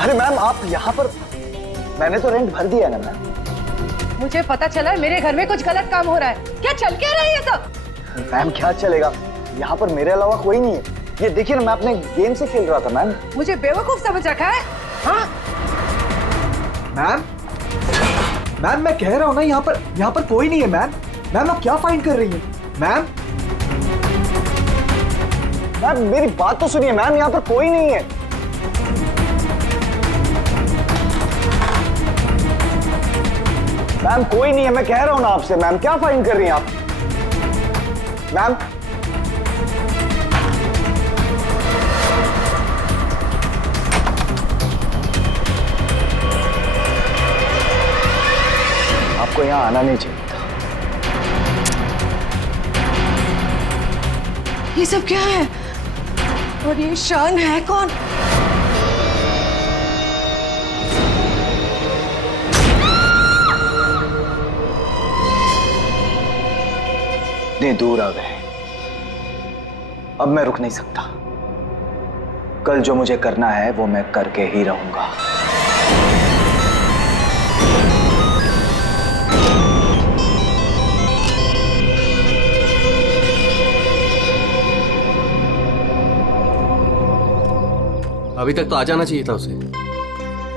अरे मैम आप यहाँ पर, मैंने तो रेंट भर दिया है ना मैम। मुझे पता चला मेरे घर में कुछ गलत काम हो रहा है। क्या चल क्या रहा है ये सब? मैम क्या चलेगा, यहाँ पर मेरे अलावा कोई नहीं है। ये देखिए ना, मैं अपने गेम से खेल रहा था मैम। मुझे बेवकूफ समझ रखा है? हाँ मैम, मैम मैं कह रहा हूँ ना, यहाँ पर कोई नहीं है मैम। मैम आप क्या फाइंड कर रही हैं? मैम मैम मेरी बात तो सुनिए मैम, यहाँ पर कोई नहीं है। मैम कोई नहीं है, मैं कह रहा हूँ ना आपसे। मैम क्या फाइंड कर रही हैं आप? मैम आपको यहाँ आना नहीं चाहिए था। ये सब क्या है? और ये शान है कौन? इतने दूर आ गए, अब मैं रुक नहीं सकता। कल जो मुझे करना है वो मैं करके ही रहूंगा। अभी तक तो आ जाना चाहिए था उसे,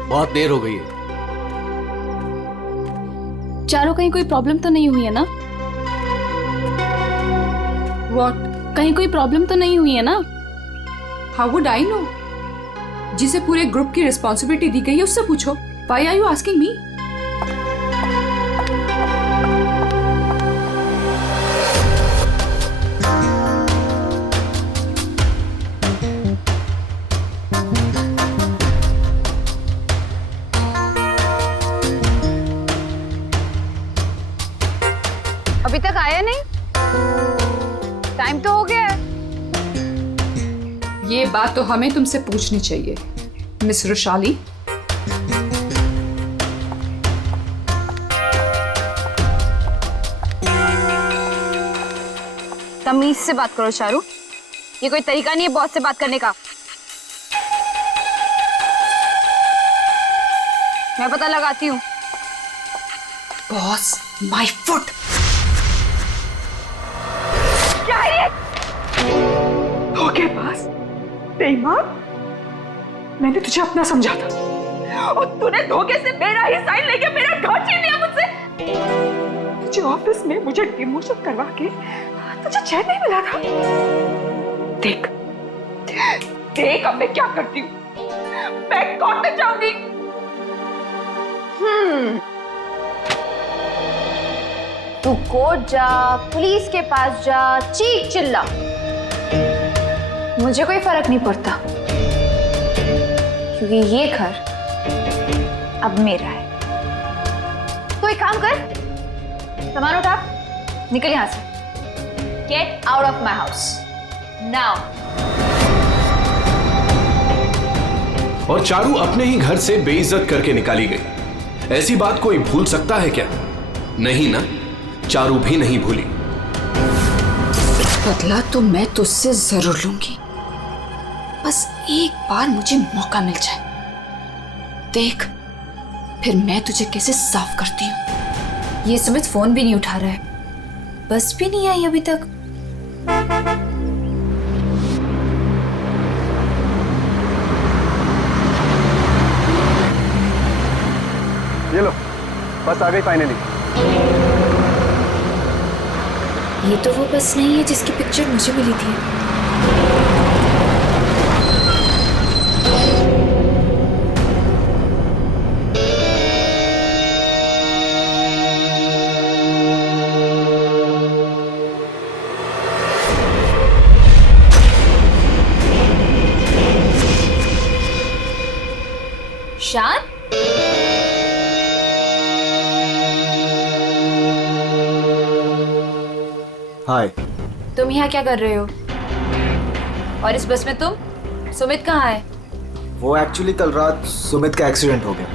बहुत देर हो गई है। चारों कहीं कोई प्रॉब्लम तो नहीं हुई है ना? What? कहीं कोई प्रॉब्लम तो नहीं हुई है ना? How would I know? जिसे पूरे ग्रुप की रिस्पॉन्सिबिलिटी दी गई है उससे पूछो। Why are you asking me? अभी तक आया नहीं? टाइम तो हो गया है। ये बात तो हमें तुमसे पूछनी चाहिए, मिस रुशाली। तमीज से बात करो चारू, ये कोई तरीका नहीं है बॉस से बात करने का। मैं पता लगाती हूँ। Boss, my foot. क्या है ये? धोखेबाज, बेईमान। मैंने तुझे अपना समझा था और तूने धोखे से मेरा ही साइन लेके मेरा घर छीन लिया मुझसे। तुझे ऑफिस में मुझे डिमोशन करवा के तुझे चैन नहीं मिला था। देख देख अब मैं क्या करती हूँ। मैं कोर्ट में जाऊंगी। तू कोर्ट जा, पुलिस के पास जा, चीख चिल्ला, मुझे कोई फर्क नहीं पड़ता, क्योंकि ये घर अब मेरा है। तो एक काम कर, सामान उठा, निकल यहां से। Get out of my house now. और चारू अपने ही घर से बेइज्जत करके निकाली गई। ऐसी बात कोई भूल सकता है क्या? नहीं ना, चारू भी नहीं भूली। बदला तो मैं तुझसे जरूर लूंगी, बस एक बार मुझे मौका मिल जाए। देख फिर मैं तुझे कैसे साफ करती हूँ। ये सुमित फोन भी नहीं उठा रहा है, बस भी नहीं आई अभी तक। ये लो, बस आ गई फाइनली। ये तो वो बस नहीं है जिसकी पिक्चर मुझे मिली थी। शान, हाय। तुम यहाँ क्या कर रहे हो? और इस बस में तुम? सुमित कहाँ है? वो एक्चुअली कल रात सुमित का एक्सीडेंट हो गया,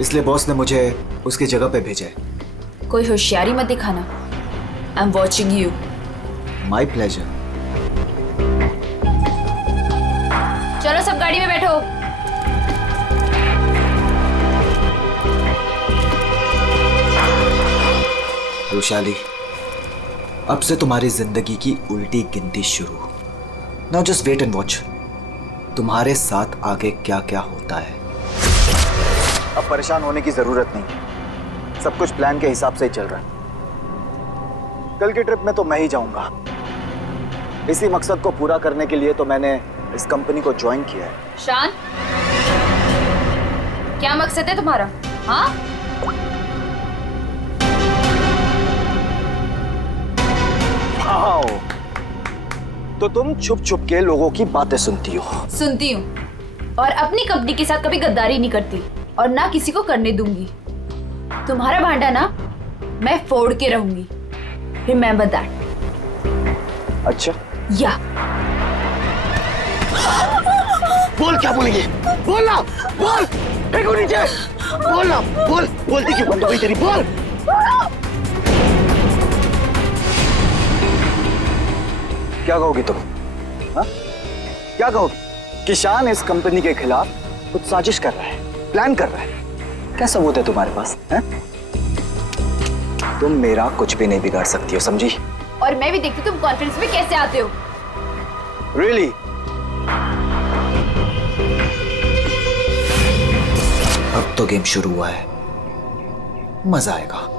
इसलिए बॉस ने मुझे उसकी जगह पे भेजा है। कोई होशियारी मत दिखाना। I am watching you. My pleasure. चलो सब गाड़ी में बैठो। रुशाली, अब से तुम्हारी जिंदगी की उल्टी गिनती शुरू। Now just wait and watch तुम्हारे साथ आगे क्या क्या होता है। अब परेशान होने की जरूरत नहीं, सब कुछ प्लान के हिसाब से ही चल रहा है। कल की ट्रिप में तो मैं ही जाऊंगा। इसी मकसद को पूरा करने के लिए तो मैंने इस कंपनी को ज्वाइन किया है। शान, क्या मकसद है तुम्हारा? हाँ, आओ, तो तुम छुप छुप के लोगों की बातें सुनती हो? सुनती हूँ, और अपनी कंपनी के साथ कभी गद्दारी नहीं करती और ना किसी को करने दूंगी। तुम्हारा भांडा ना मैं फोड़ के रहूंगी। Remember that. अच्छा, या बोल क्या बोलेंगे? बोल ना, बोल, फेंको नीचे, बोल ना, बोल, बोलती क्यों बंद हो गई तेरी? बोल। क्या कहोगी तुम? हाँ? क्या कहोगी? कि शान इस कंपनी के खिलाफ कुछ साजिश कर रहा है, प्लान कर रहा है। क्या सबूत है तुम्हारे पास? है? तुम मेरा कुछ भी नहीं बिगाड़ सकती हो, समझी? और मैं भी देखती तुम कॉन्फ्रेंस में कैसे आते हो। Really? अब तो गेम शुरू हुआ है, मजा आएगा।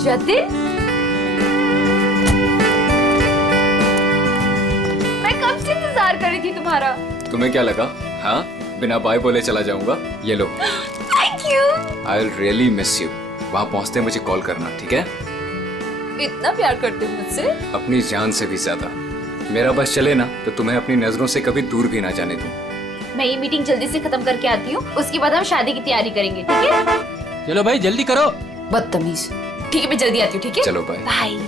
जतिन, मैं कब से इंतजार कर रही थी तुम्हारा। तुम्हें क्या लगा? हाँ, बिना बाय बोले चला जाऊंगा? ये लो। Thank you. I will really miss you. वहाँ पहुँचते मुझे कॉल करना, ठीक है? इतना प्यार करते हो मुझसे? अपनी जान से भी ज्यादा। मेरा बस चले ना तो तुम्हें अपनी नजरों से कभी दूर भी ना जाने दूं। मैं ये मीटिंग जल्दी से खत्म करके आती हूँ, उसके बाद हम शादी की तैयारी करेंगे, ठीक है? चलो भाई जल्दी करो। बदतमीज। ठीक है, मैं जल्दी आती हूँ, ठीक है? चलो बाय। बाय।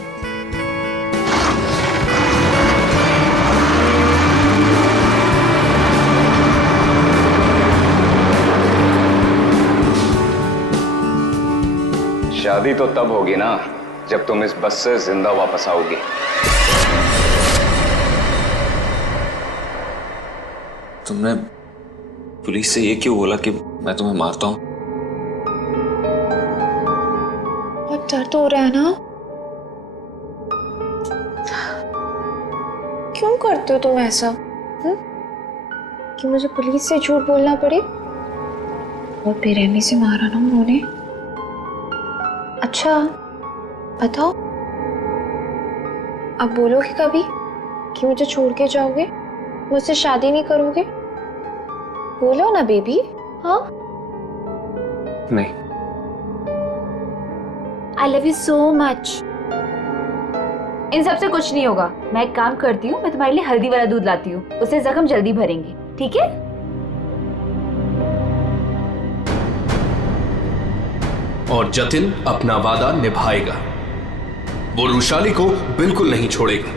शादी तो तब होगी ना जब तुम इस बस से जिंदा वापस आओगी। तुमने पुलिस से ये क्यों बोला कि मैं तुम्हें मारता हूँ? बहुत डर तो हो रहा है ना? क्यों करते हो तुम ऐसा? कि मुझे पुलिस से झूठ बोलना पड़े? बहुत बेरहमी से मारा ना उन्होंने। अच्छा बताओ, अब बोलोगे कभी कि मुझे छोड़ के जाओगे, मुझसे शादी नहीं करोगे? बोलो ना बेबी। हाँ, नहीं। I love you so much। इन सब से कुछ नहीं होगा। मैं एक काम करती हूँ, मैं तुम्हारे लिए हल्दी वाला दूध लाती हूँ, उससे जख्म जल्दी भरेंगे, ठीक है? और जतिन अपना वादा निभाएगा। वो रुशाली को बिल्कुल नहीं छोड़ेगा।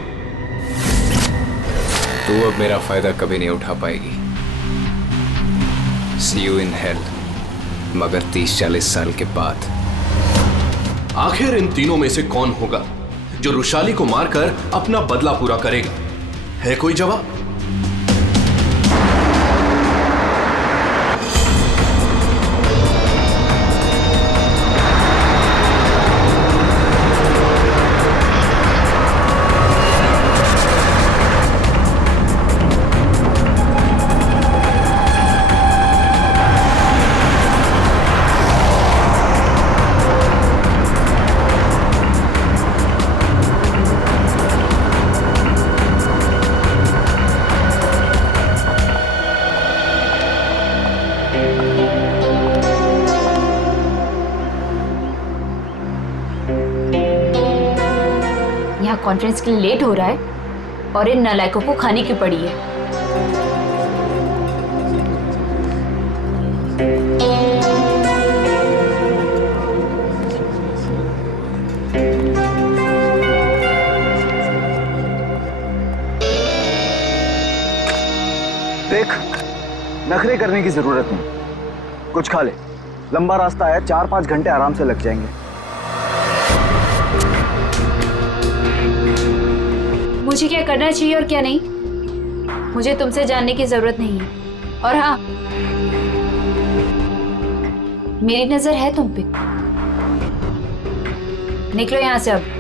तू अब मेरा फायदा कभी नहीं उठा पाएगी। See you in hell, मगर 30-40 साल के बाद। आखिर इन तीनों में से कौन होगा जो रुशाली को मारकर अपना बदला पूरा करेगा? है कोई जवाब? यहाँ कॉन्फ्रेंस के लिए लेट हो रहा है और इन नालायकों को खाने की पड़ी है। डिले करने की जरूरत नहीं, कुछ खा ले। लंबा रास्ता है, 4-5 घंटे आराम से लग जाएंगे। मुझे क्या करना चाहिए और क्या नहीं, मुझे तुमसे जानने की जरूरत नहीं है। और हाँ, मेरी नजर है तुम पे। निकलो यहां से अब।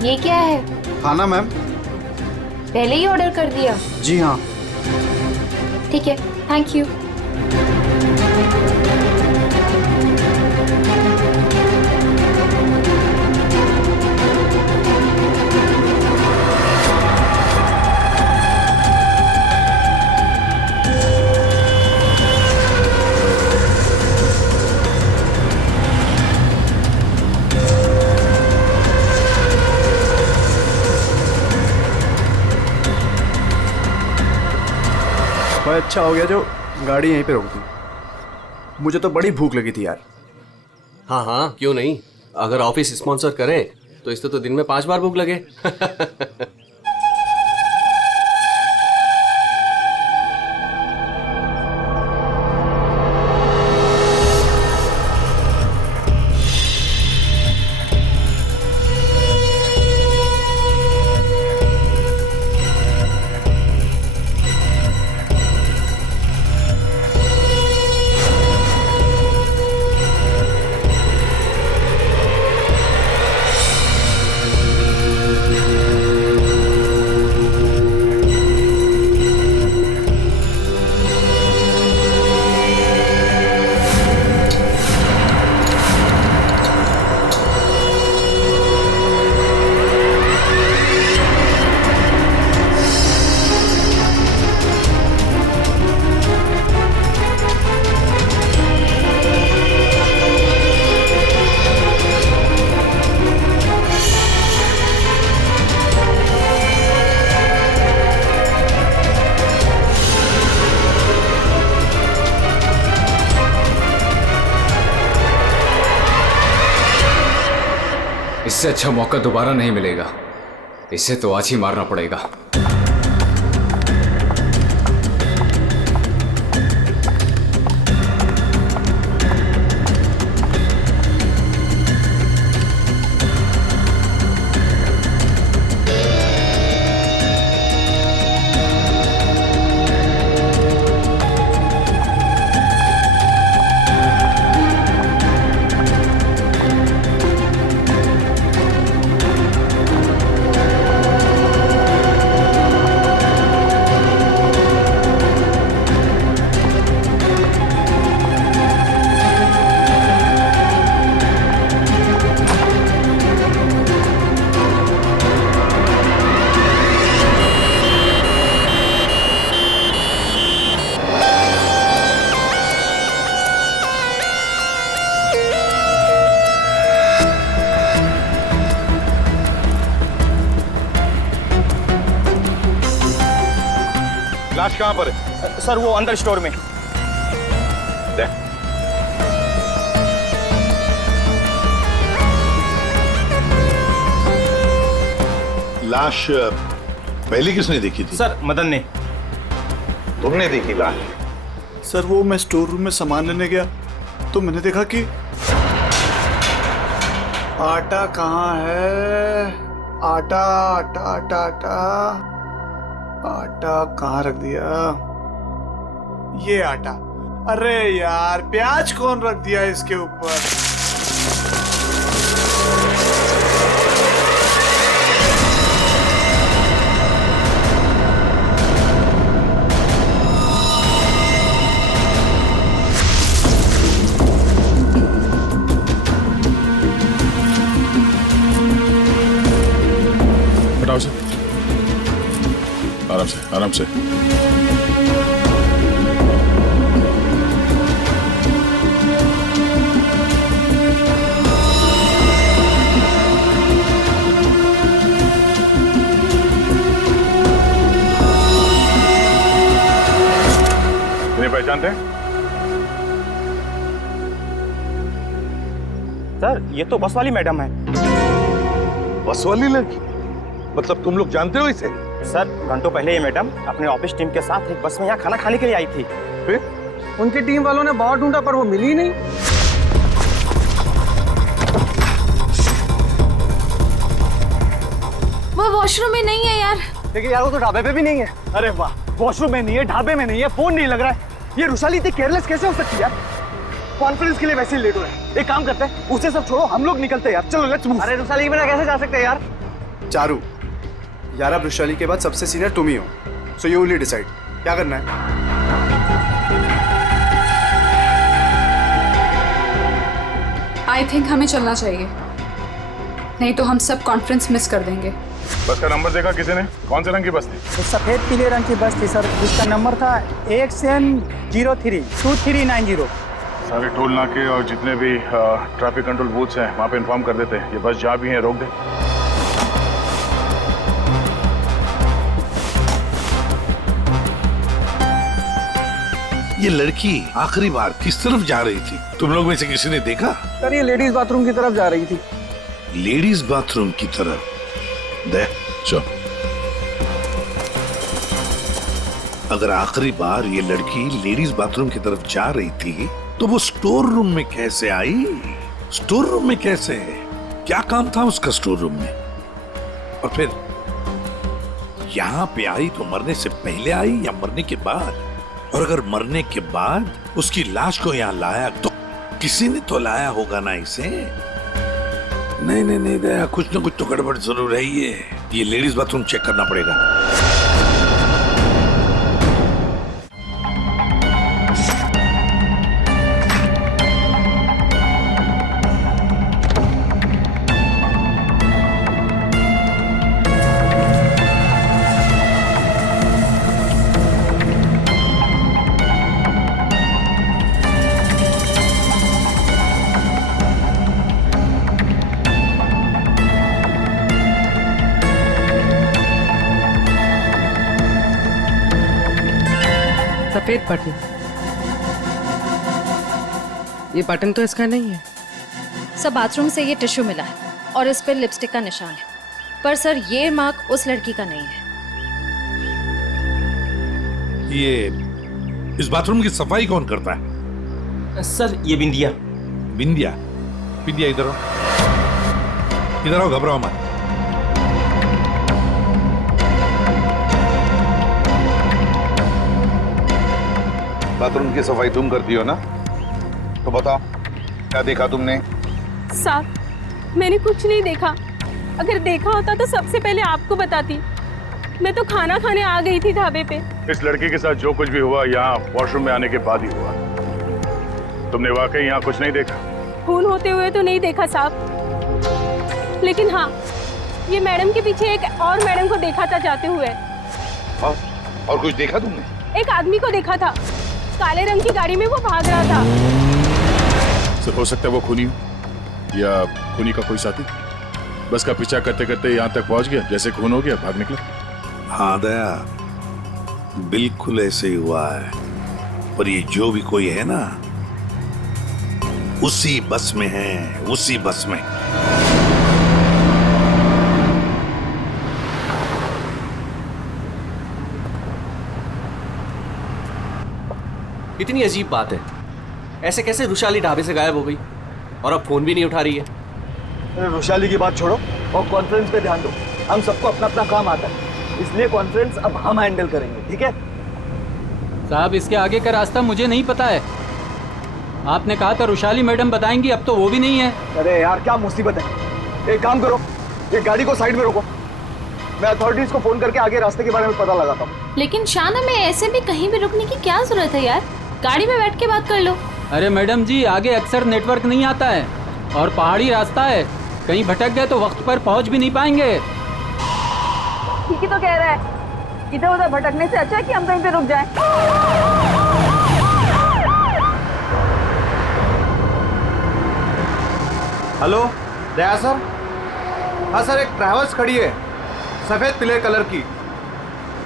ये क्या है? खाना मैम। पहले ही ऑर्डर कर दिया? जी हाँ। ठीक है, थैंक यू। भाई अच्छा हो गया जो गाड़ी यहीं पे रोक दी, मुझे तो बड़ी भूख लगी थी यार। हाँ हाँ, क्यों नहीं। अगर ऑफिस स्पॉन्सर करे तो इससे तो दिन में 5 बार भूख लगे। इससे अच्छा मौका दोबारा नहीं मिलेगा, इसे तो आज ही मारना पड़ेगा। लाश कहाँ पर है? सर वो अंदर स्टोर में। लाश पहले किसने देखी थी? सर मदन ने। तुमने देखी लाश? सर वो मैं स्टोर रूम में सामान लेने गया तो मैंने देखा कि आटा कहाँ है? आटा आटा आटा आटा आटा कहाँ रख दिया? ये आटा। अरे यार प्याज कौन रख दिया इसके ऊपर? आराम से आराम से। इन्हें पहचानते हैं? सर ये तो बस वाली मैडम है। बस वाली लड़की? मतलब तुम लोग जानते हो इसे? सर घंटों पहले ये मैडम अपने ऑफिस टीम के साथ एक बस में यहाँ खाना खाने के लिए आई थी। फिर उनकी टीम वालों ने बहुत ढूंढा पर वो मिली नहीं। वो वॉशरूम में नहीं है यार। देखिए यार वो तो ढाबे पे भी नहीं है। अरे वाह, वॉशरूम में नहीं है, ढाबे में नहीं है, फोन नहीं लग रहा है। ये रुशाली इतनी केयरलेस कैसे हो सकती है यार? कॉन्फ्रेंस के लिए वैसे ही लेट हो रहा है। एक काम करते हैं, उसे सब छोड़ो, हम लोग निकलते हैं यार। चलो लेट्स मूव। अरे रुशाली के बिना कैसे जा सकते हैं यार? चारू यार, अब रुशाली के बाद सबसे सीनियर तुम ही हो, सो यू विल डिसाइड क्या करना है। आई थिंक हमें चलना चाहिए, नहीं तो हम सब कॉन्फ्रेंस मिस कर देंगे। बस का नंबर देखा किसी ने? कौन से रंग की बस थी? सफेद पीले रंग की बस थी सर, जिसका नंबर था XN03 2390। सारे टोल नाके और जितने भी ट्रैफिक कंट्रोल बूथ्स हैं वहाँ पे इन्फॉर्म कर देते हैं। ये बस जहाँ भी है रोक दे। ये लड़की आखिरी बार किस तरफ जा रही थी? तुम लोग में से किसी ने देखा? सर ये लेडीज बाथरूम की तरफ जा रही थी। लेडीज बाथरूम की तरफ? दे चलो। अगर आखिरी बार ये लड़की लेडीज बाथरूम की तरफ जा रही थी तो वो स्टोर रूम में कैसे आई? स्टोर रूम में कैसे? क्या काम था उसका स्टोर रूम में? और फिर यहाँ पे आई तो मरने से पहले आई या मरने के बाद? और अगर मरने के बाद उसकी लाश को यहाँ लाया तो किसी ने तो लाया होगा ना इसे? नहीं नहीं नहीं दया, कुछ ना कुछ तो गड़बड़ जरूर है। ये लेडीज बाथरूम चेक करना पड़ेगा। सफेद बटन, ये बटन तो इसका नहीं है। सर बाथरूम से ये टिश्यू मिला है और इस पर लिपस्टिक का निशान है, पर सर ये मार्क उस लड़की का नहीं है। ये इस बाथरूम की सफाई कौन करता है? सर ये बिंदिया। बिंदिया? बिंदिया इधर आओ, इधर आओ, घबराओ मत। बाथरूम की सफाई तुम करती हो ना, तो बताओ क्या देखा तुमने? साहब मैंने कुछ नहीं देखा, अगर देखा होता तो सबसे पहले आपको बताती। मैं तो खाना खाने आ गई थी ढाबे पे। इस लड़की के साथ जो कुछ भी हुआ यहाँ वॉशरूम में आने के बाद ही हुआ। तुमने वाकई यहाँ कुछ नहीं देखा? खून होते हुए तो नहीं देखा साहब, लेकिन हाँ ये मैडम के पीछे एक और मैडम को देखा था जाते हुए। और कुछ देखा तुमने? एक आदमी को देखा था, काले रंग की गाड़ी में वो भाग रहा था। सर हो सकता है वो खूनी हो या खूनी का कोई साथी। बस का पीछा करते करते यहाँ तक पहुँच गया, जैसे खून हो गया भाग निकला। हाँ दया, बिल्कुल ऐसे ही हुआ है। पर ये जो भी कोई है ना, उसी बस में है, उसी बस में। इतनी अजीब बात है, ऐसे कैसे रुशाली ढाबे से गायब हो गई और अब फोन भी नहीं उठा रही है? अरे रुशाली की बात छोड़ो और कॉन्फ्रेंस पे ध्यान दो। हम सबको अपना अपना काम आता है, इसलिए कॉन्फ्रेंस अब हम हैंडल करेंगे, ठीक है? साहब इसके आगे का रास्ता मुझे नहीं पता है। आपने कहा था रुशाली मैडम बताएंगी, अब तो वो भी नहीं है। अरे यार क्या मुसीबत है। एक काम करो, ये गाड़ी को साइड में रोको, मैं अथॉरिटीज को फोन करके आगे रास्ते के बारे में पता लगाता हूँ। लेकिन शान, हमें ऐसे भी कहीं भी रुकने की क्या जरूरत है यार, गाड़ी में बैठ के बात कर लो। अरे मैडम जी, आगे अक्सर नेटवर्क नहीं आता है और पहाड़ी रास्ता है, कहीं भटक गए तो वक्त पर पहुंच भी नहीं पाएंगे। ठीक ही तो कह रहा है, इधर उधर भटकने से अच्छा है कि हम कहीं पे रुक जाएं। हेलो दया सर। हाँ सर, एक ट्रैवल्स खड़ी है सफेद पीले कलर की।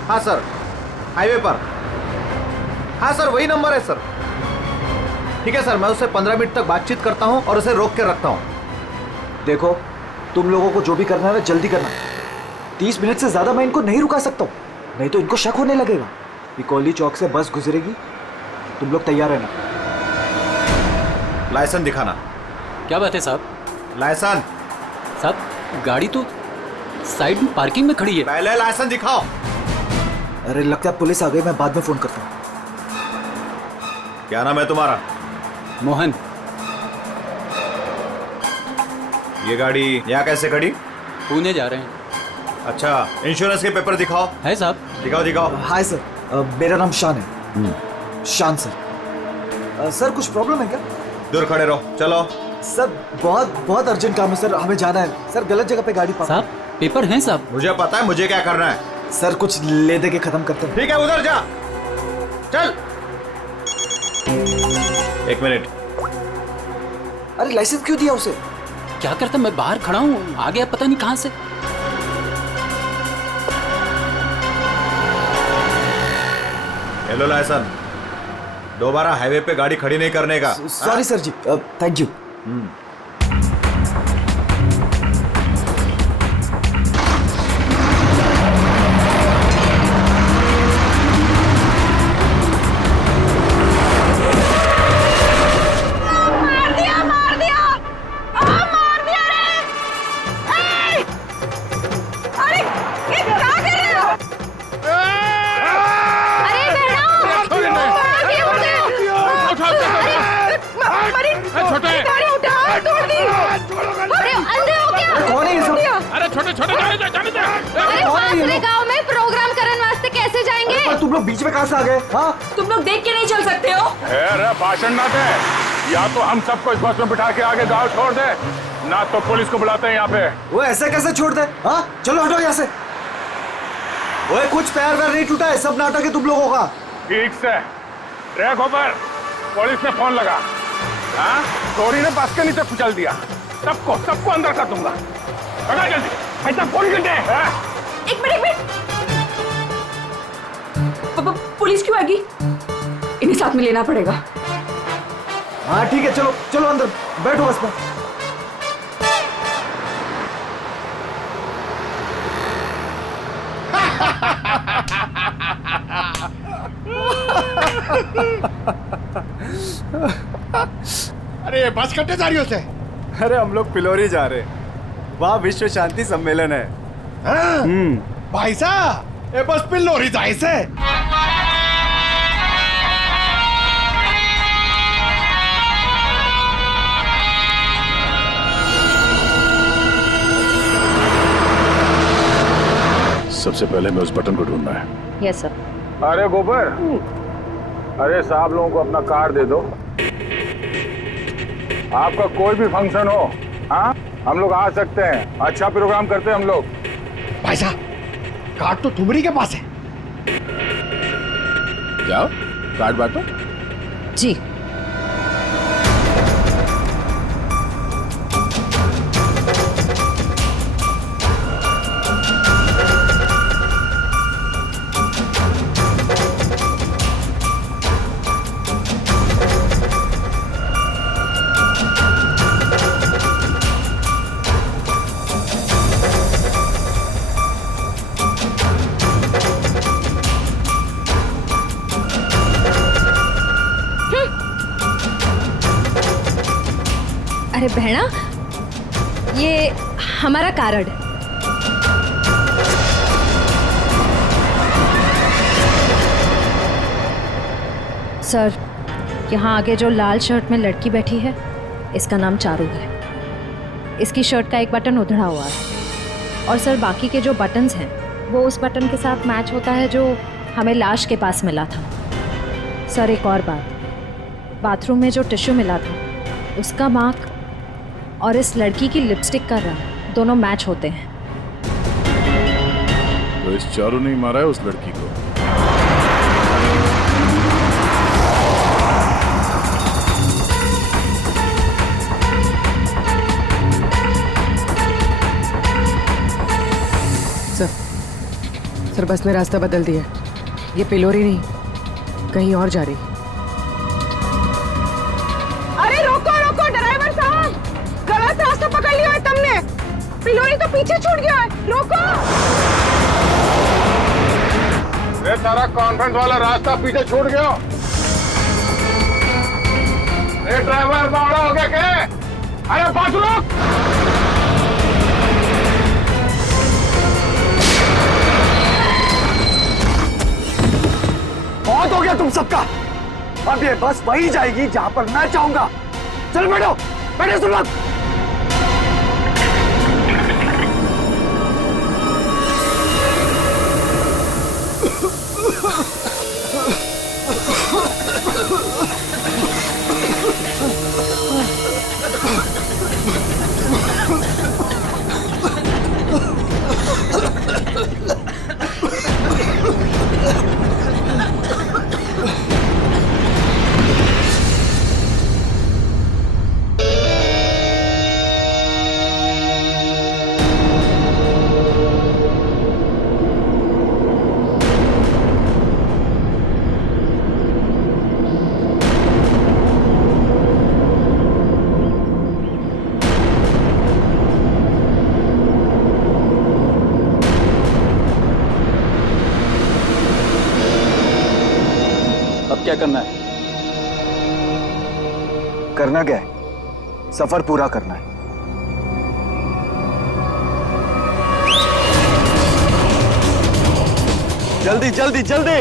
हाँ सर, हाईवे पर। हाँ सर, वही नंबर है सर। ठीक है सर, मैं उससे 15 मिनट तक बातचीत करता हूँ और उसे रोक के रखता हूँ। देखो, तुम लोगों को जो भी करना है ना जल्दी करना। 30 मिनट से ज्यादा मैं इनको नहीं रुका सकता हूँ, नहीं तो इनको शक होने लगेगा। पिकोली चौक से बस गुजरेगी, तुम लोग तैयार रहना। लाइसेंस दिखाना। क्या बात है साहब? लाइसेंस साहब, गाड़ी तो साइड में पार्किंग में खड़ी है। पहले लाइसेंस दिखाओ। अरे लगता है पुलिस आ गई, मैं बाद में फोन करता हूँ। क्या नाम है तुम्हारा? मोहन। ये गाड़ी यहाँ कैसे खड़ी? पुणे जा रहे हैं। अच्छा, इंश्योरेंस के पेपर दिखाओ। है साहब? दिखाओ दिखाओ। हाय सर, मेरा नाम शान है। शान सर। सर कुछ प्रॉब्लम है क्या? दूर खड़े रहो, चलो। सर बहुत बहुत अर्जेंट काम है सर, हमें जाना है। सर गलत जगह पे गाड़ी पार्क। साहब पेपर हैं साहब? मुझे पता है मुझे क्या करना है। सर कुछ ले दे के खत्म करते हैं। ठीक है, उधर जा। चल। 1 मिनट। अरे लाइसेंस क्यों दिया उसे? क्या करता, मैं बाहर खड़ा हूँ, आ गया पता नहीं कहाँ से। हेलो लाइसेंस, दोबारा हाईवे पे गाड़ी खड़ी नहीं करने का। Sorry sir ji, thank you. गांव में प्रोग्राम करने वास्ते कैसे जाएंगे? पर तुम लोग बीच में कहां से आ गए? हाँ, तुम लोग देख के नहीं चल सकते हो? भाषण ना दे, या तो हम सबको इस बस में बिठा के आगे गांव छोड़ दे, ना तो पुलिस को बुलाते हैं यहाँ पे। वो ऐसे कैसे छोड़ दे? हाँ चलो हटो यहाँ से। वो कुछ पैर वैर नहीं टूटा है, सब नाटक है तुम लोगों का। ठीक से ट्रैक ऊपर, पुलिस ने फोन लगा। हाँ, चोरी ने बस के नीचे कुचल दिया, सबको अंदर कर दूंगा। जल्दी, ऐसा फोन कर दे। एक मिनट। पुलिस क्यों आएगी? इन्हें साथ में लेना पड़ेगा। हाँ ठीक है, चलो चलो अंदर बैठो बस में। अरे बस कट्टे जा रही हो से? अरे हम लोग पिलोरी जा रहे हैं, वहाँ विश्व शांति सम्मेलन है। भाई साहब, ये बस पिलोरी जाए से। सबसे पहले मैं उस बटन को ढूंढना है। Yes sir. अरे गोबर, अरे साहब लोगों को अपना कार्ड दे दो। आपका कोई भी फंक्शन हो, हाँ हम लोग आ सकते हैं। अच्छा प्रोग्राम करते हैं हम लोग। भाई साहब, कार्ड तो तुम्हारी के पास है। जाओ कार्ड बांटो। जी। अरे बहना, ये हमारा कार्ड है। सर, यहाँ आगे जो लाल शर्ट में लड़की बैठी है, इसका नाम चारू है। इसकी शर्ट का एक बटन उधड़ा हुआ है और सर बाकी के जो बटन्स हैं वो उस बटन के साथ मैच होता है जो हमें लाश के पास मिला था। सर एक और बात, बाथरूम में जो टिश्यू मिला था उसका मार्क और इस लड़की की लिपस्टिक का रंग दोनों मैच होते हैं। तो इस चारू ने मारा है उस लड़की को। सर बस ने रास्ता बदल दिया। ये पिलोरी नहीं, कहीं और जा रही। अरे रोको रोको ड्राइवर साहब, गलत रास्ता पकड़ लिया है तुमने। पिलोरी तो पीछे छूट गया है, रोको। ये सारा कॉन्फ्रेंस वाला रास्ता पीछे छूट गया। ये ड्राइवर बावड़ा हो गया क्या? अरे बस रुक। बहुत हो गया तुम सबका। अब ये बस वही जाएगी जहां पर मैं चाहूंगा। चल बैठो, बैठो सब लोग। क्या करना है? करना क्या है? सफर पूरा करना है। जल्दी जल्दी जल्दी।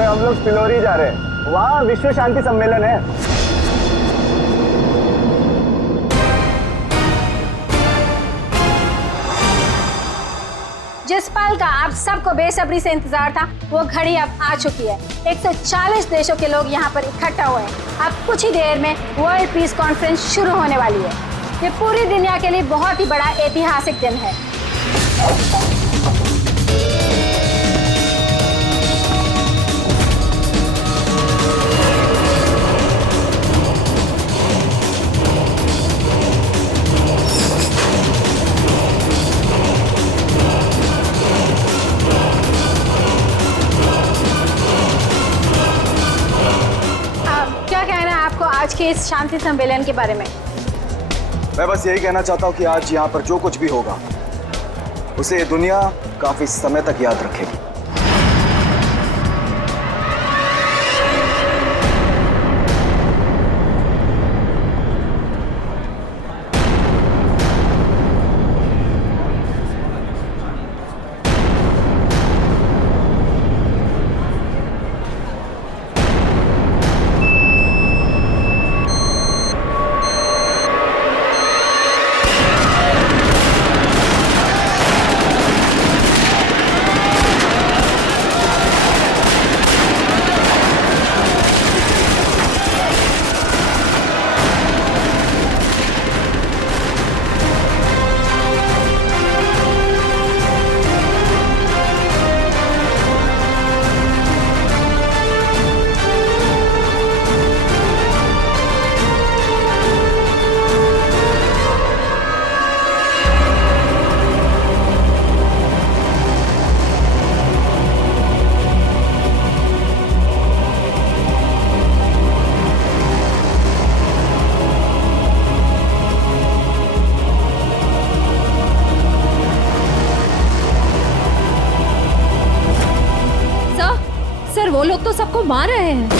हम लोग पिलोरी जा रहे हैं, वहाँ विश्व शांति सम्मेलन है। जिस पल का आप सबको बेसब्री से इंतजार था वो घड़ी अब आ चुकी है। 140 देशों के लोग यहाँ पर इकट्ठा हुए हैं। अब कुछ ही देर में वर्ल्ड पीस कॉन्फ्रेंस शुरू होने वाली है। ये पूरी दुनिया के लिए बहुत ही बड़ा ऐतिहासिक दिन है। आज के इस शांति सम्मेलन के बारे में मैं बस यही कहना चाहता हूँ कि आज यहाँ पर जो कुछ भी होगा उसे दुनिया काफी समय तक याद रखेगी। सबको मार रहे हैं।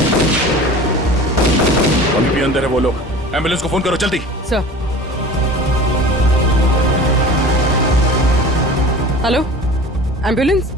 अभी भी अंदर है वो लोग। एम्बुलेंस को फोन करो जल्दी। सर। Hello, ambulance.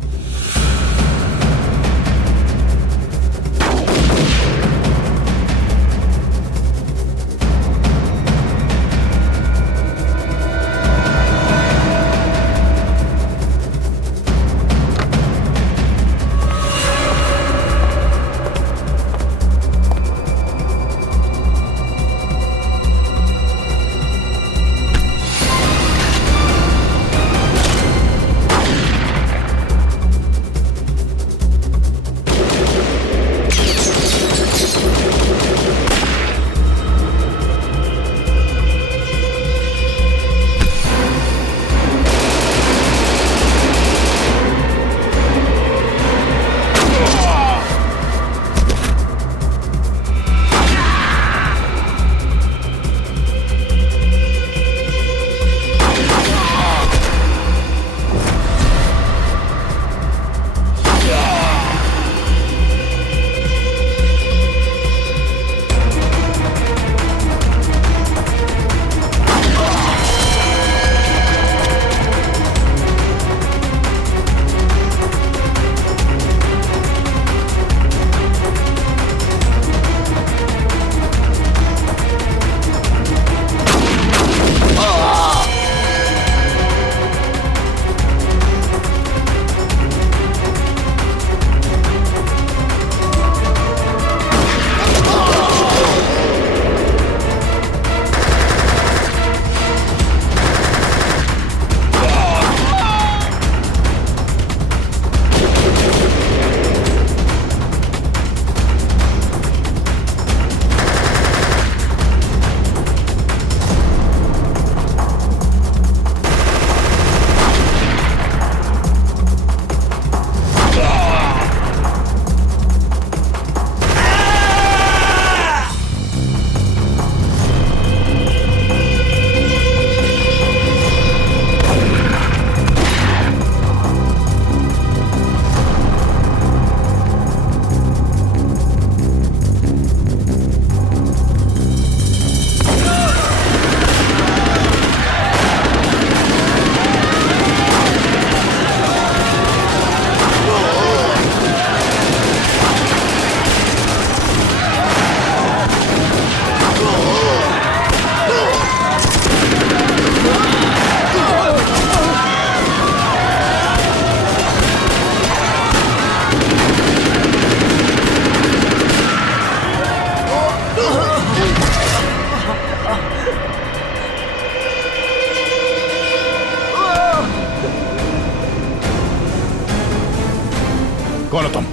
कौन हो तुम?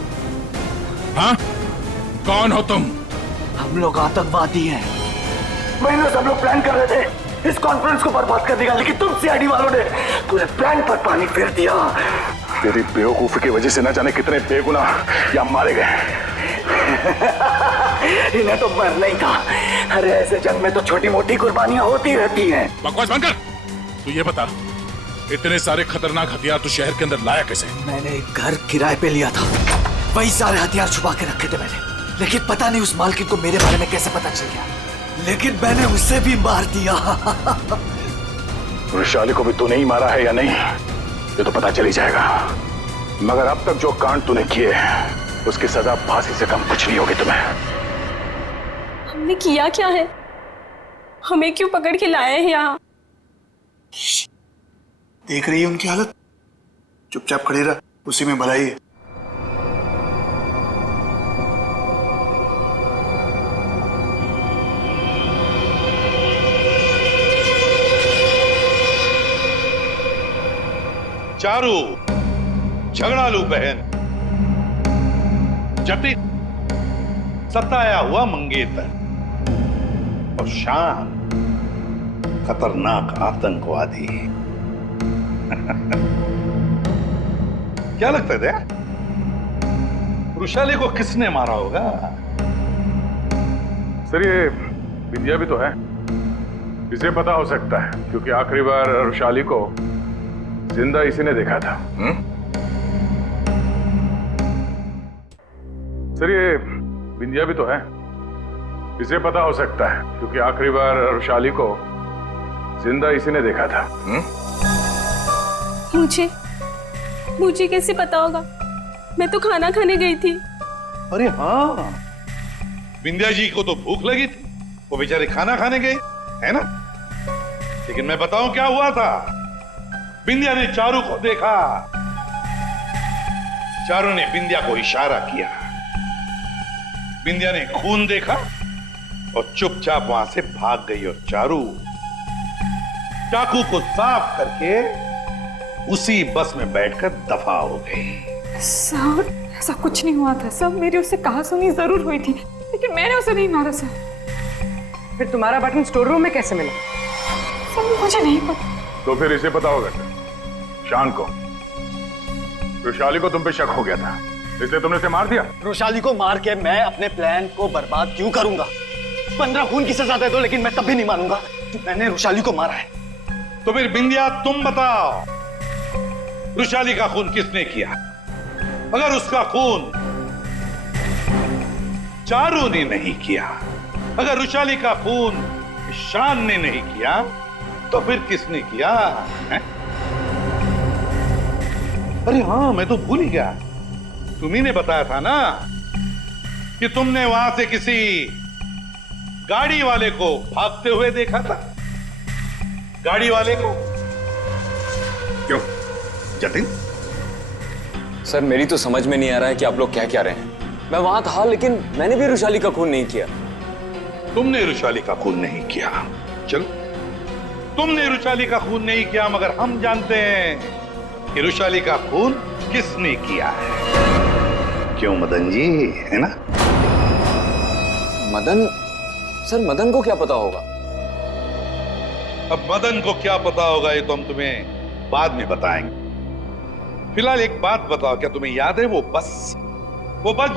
हाँ, कौन हो तुम? हम लोग आतंकवादी हैं। महीनों से हम लोग प्लान कर रहे थे इस कॉन्फ्रेंस को बर्बाद करने का, लेकिन तुम सीआईडी वालों ने पूरे प्लान पर पानी फेर दिया। तेरी बेवकूफी की वजह से न जाने कितने बेगुनाह यहाँ मारे गए। इन्हें तो मरना ही था। अरे ऐसे जंग में तो छोटी मोटी कुर्बानियां होती रहती हैं। बकवास बंद कर। तू ये बता, इतने सारे खतरनाक हथियार तू शहर के अंदर लाया कैसे? मैंने एक घर किराए पे लिया था, वही सारे हथियार छुपा के रखे थे मैंने। लेकिन पता नहीं उस मालकिन को मेरे बारे में कैसे पता चल गया, लेकिन मैंने उसे भी मार दिया। वैशाली को भी तूने ही मारा है या नहीं, ये तो पता चल ही जाएगा। मगर अब तक जो कांड तूने किए उसकी सजा फांसी से कम कुछ नहीं होगी तुम्हें। हमने किया क्या है? हमें क्यों पकड़ के लाए हैं यहाँ? देख रही है उनकी हालत, चुपचाप खड़ी रह, उसी में भलाई है। चारू, झगड़ालू बहन, जटिल सताया हुआ मंगेतर और शान खतरनाक आतंकवादी। क्या लगता है वृषाली को किसने मारा होगा? सर ये विद्या भी तो है, इसे पता हो सकता है क्योंकि आखिरी बार वृषाली को जिंदा इसी ने देखा था। सर ये बिंदिया भी तो है, इसे पता हो सकता है क्योंकि आखिरी बार रुशाली को जिंदा इसी ने देखा था। मुझे कैसे पता होगा? मैं तो खाना खाने गई थी। अरे हाँ, बिंदिया जी को तो भूख लगी थी, वो बेचारे खाना खाने गए, है ना? लेकिन मैं बताऊं क्या हुआ था। बिंदिया ने चारू को देखा, चारू ने बिंदिया को इशारा किया, बिंदिया ने खून देखा और चुपचाप वहां से भाग गई और चारू चाकू को साफ करके उसी बस में बैठकर दफा हो गई। सर ऐसा कुछ नहीं हुआ था सर, मेरी उससे कहासुनी जरूर हुई थी लेकिन मैंने उसे नहीं मारा सर। फिर तुम्हारा बटन स्टोर रूम में कैसे मिला? सर मुझे नहीं पता। तो फिर इसे पता होगा सर, शान को। रुशाली को तुम पे शक हो गया था इसलिए तुमने उसे मार दिया। रुशाली को मार के मैं अपने प्लान को बर्बाद क्यों करूंगा? 15 खून की सजा दे दो लेकिन मैं तब भी नहीं मानूंगा कि मैंने रुशाली को मारा है। तो फिर बिंदिया तुम बताओ, रुशाली का खून किसने किया? अगर उसका खून चारू ने नहीं किया, अगर रुशाली का खून शान ने नहीं किया, तो फिर किसने किया है? अरे हाँ, मैं तो भूल ही गया, तुम्ही ने बताया था ना कि तुमने वहां से किसी गाड़ी वाले को भागते हुए देखा था। गाड़ी वाले को क्यों जतिन? सर मेरी तो समझ में नहीं आ रहा है कि आप लोग क्या रहे हैं। मैं वहां था लेकिन मैंने भी रुशाली का खून नहीं किया। तुमने रुशाली का खून नहीं किया, चलो तुमने रुशाली का खून नहीं किया, मगर हम जानते हैं कि रुशाली का खून किसने किया है। क्यों मदन जी, है ना? मदन? सर मदन को क्या पता होगा? अब मदन को क्या पता होगा ये तो हम तुम्हें बाद में बताएंगे। फिलहाल एक बात बताओ, क्या तुम्हें याद है वो बस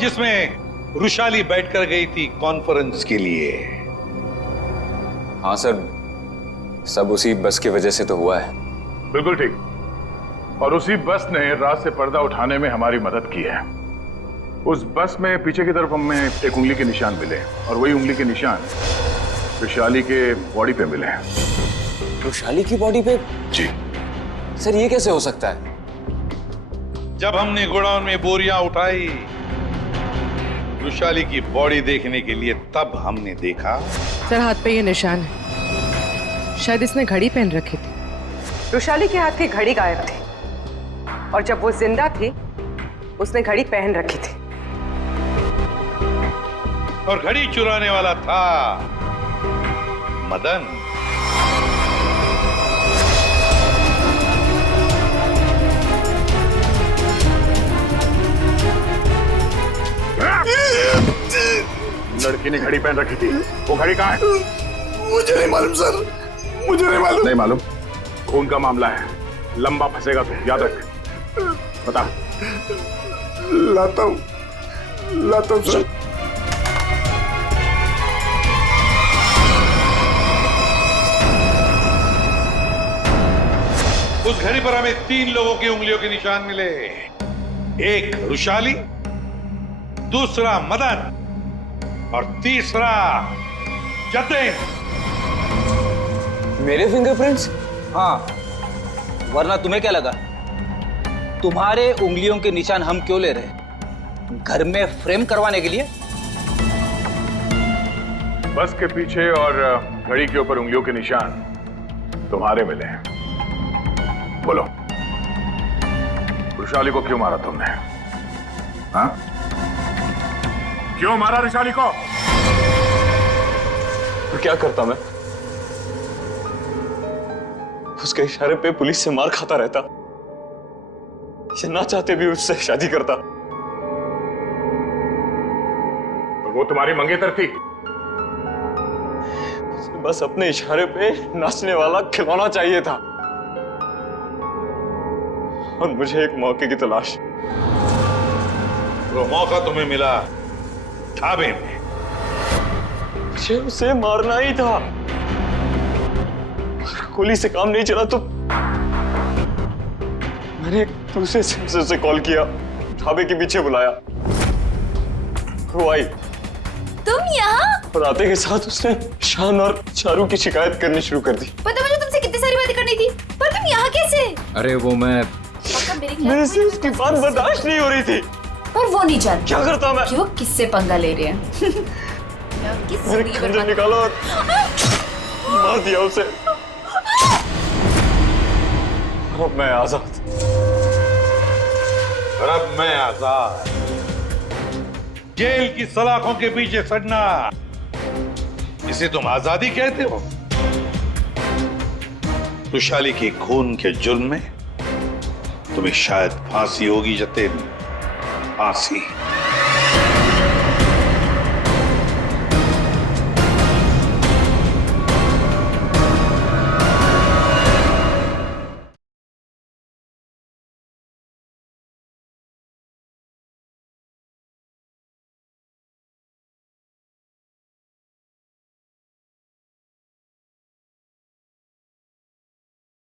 जिसमें रुशाली बैठकर गई थी कॉन्फ्रेंस के लिए? हाँ सर, सब उसी बस की वजह से तो हुआ है। बिल्कुल ठीक, और उसी बस ने रात से पर्दा उठाने में हमारी मदद की है। उस बस में पीछे की तरफ हमें एक उंगली के निशान मिले और वही उंगली के निशान रुशाली के बॉडी पे मिले हैं। रुशाली की बॉडी पे? जी। सर ये कैसे हो सकता है? जब हमने गोडाउन में बोरियां उठाई रुशाली की बॉडी देखने के लिए, तब हमने देखा। सर हाथ पे ये निशान है, शायद इसने घड़ी पहन रखी थी। रुशाली के हाथ की घड़ी गायब थी और जब वो जिंदा थी उसने घड़ी पहन रखी थी। और घड़ी चुराने वाला था मदन। लड़की ने घड़ी पहन रखी थी, वो घड़ी कहाँ है? मुझे नहीं मालूम सर, मुझे नहीं मालूम। नहीं मालूम? खून का मामला है, लंबा फंसेगा तू, याद रख। बता। लाता हूं सर। उस घड़ी पर हमें 3 लोगों की उंगलियों के निशान मिले। एक रुशाली, दूसरा मदन और तीसरा जतिन। मेरे फिंगरप्रिंट्स? हाँ, वरना तुम्हें क्या लगा तुम्हारे उंगलियों के निशान हम क्यों ले रहे हैं? घर में फ्रेम करवाने के लिए? बस के पीछे और घड़ी के ऊपर उंगलियों के निशान तुम्हारे मिले हैं। बोलो, रुशाली को क्यों मारा तुमने? हाँ? क्यों मारा रुशाली को? तो क्या करता मैं? उसके इशारे पे पुलिस से मार खाता रहता, ना चाहते भी उससे शादी करता। तो वो तुम्हारी मंगेतर थी? बस अपने इशारे पे नाचने वाला खिलौना चाहिए था और मुझे एक मौके की तलाश। वो मौका तुम्हें मिला ढाबे में। मुझे उसे मारना ही था। गोली से काम नहीं चला तो मैंने दूसरे सेंसर से कॉल किया, ढाबे के पीछे बुलाया। वो आई तुम यहाँ? और आते के साथ उसने शान और चारू की शिकायत करनी शुरू कर दी। पता मुझे तुमसे कितनी सारी बातें करनी थी, पर तुम यहाँ कैसे? अरे वो मैं मेरे से उसकी बात बर्दाश्त नहीं हो रही थी। पर वो नहीं जानती क्या करता मैं? कि वो किससे पंगा ले रहे हैं। मैंने खंजर निकाला और मार दिया उसे। अब मैं आजाद। अब मैं आजाद। जेल की सलाखों के पीछे सड़ना, इसे तुम आजादी कहते हो? रुशाली के खून के जुर्म में तुम्हें शायद फांसी होगी जतिन, फांसी।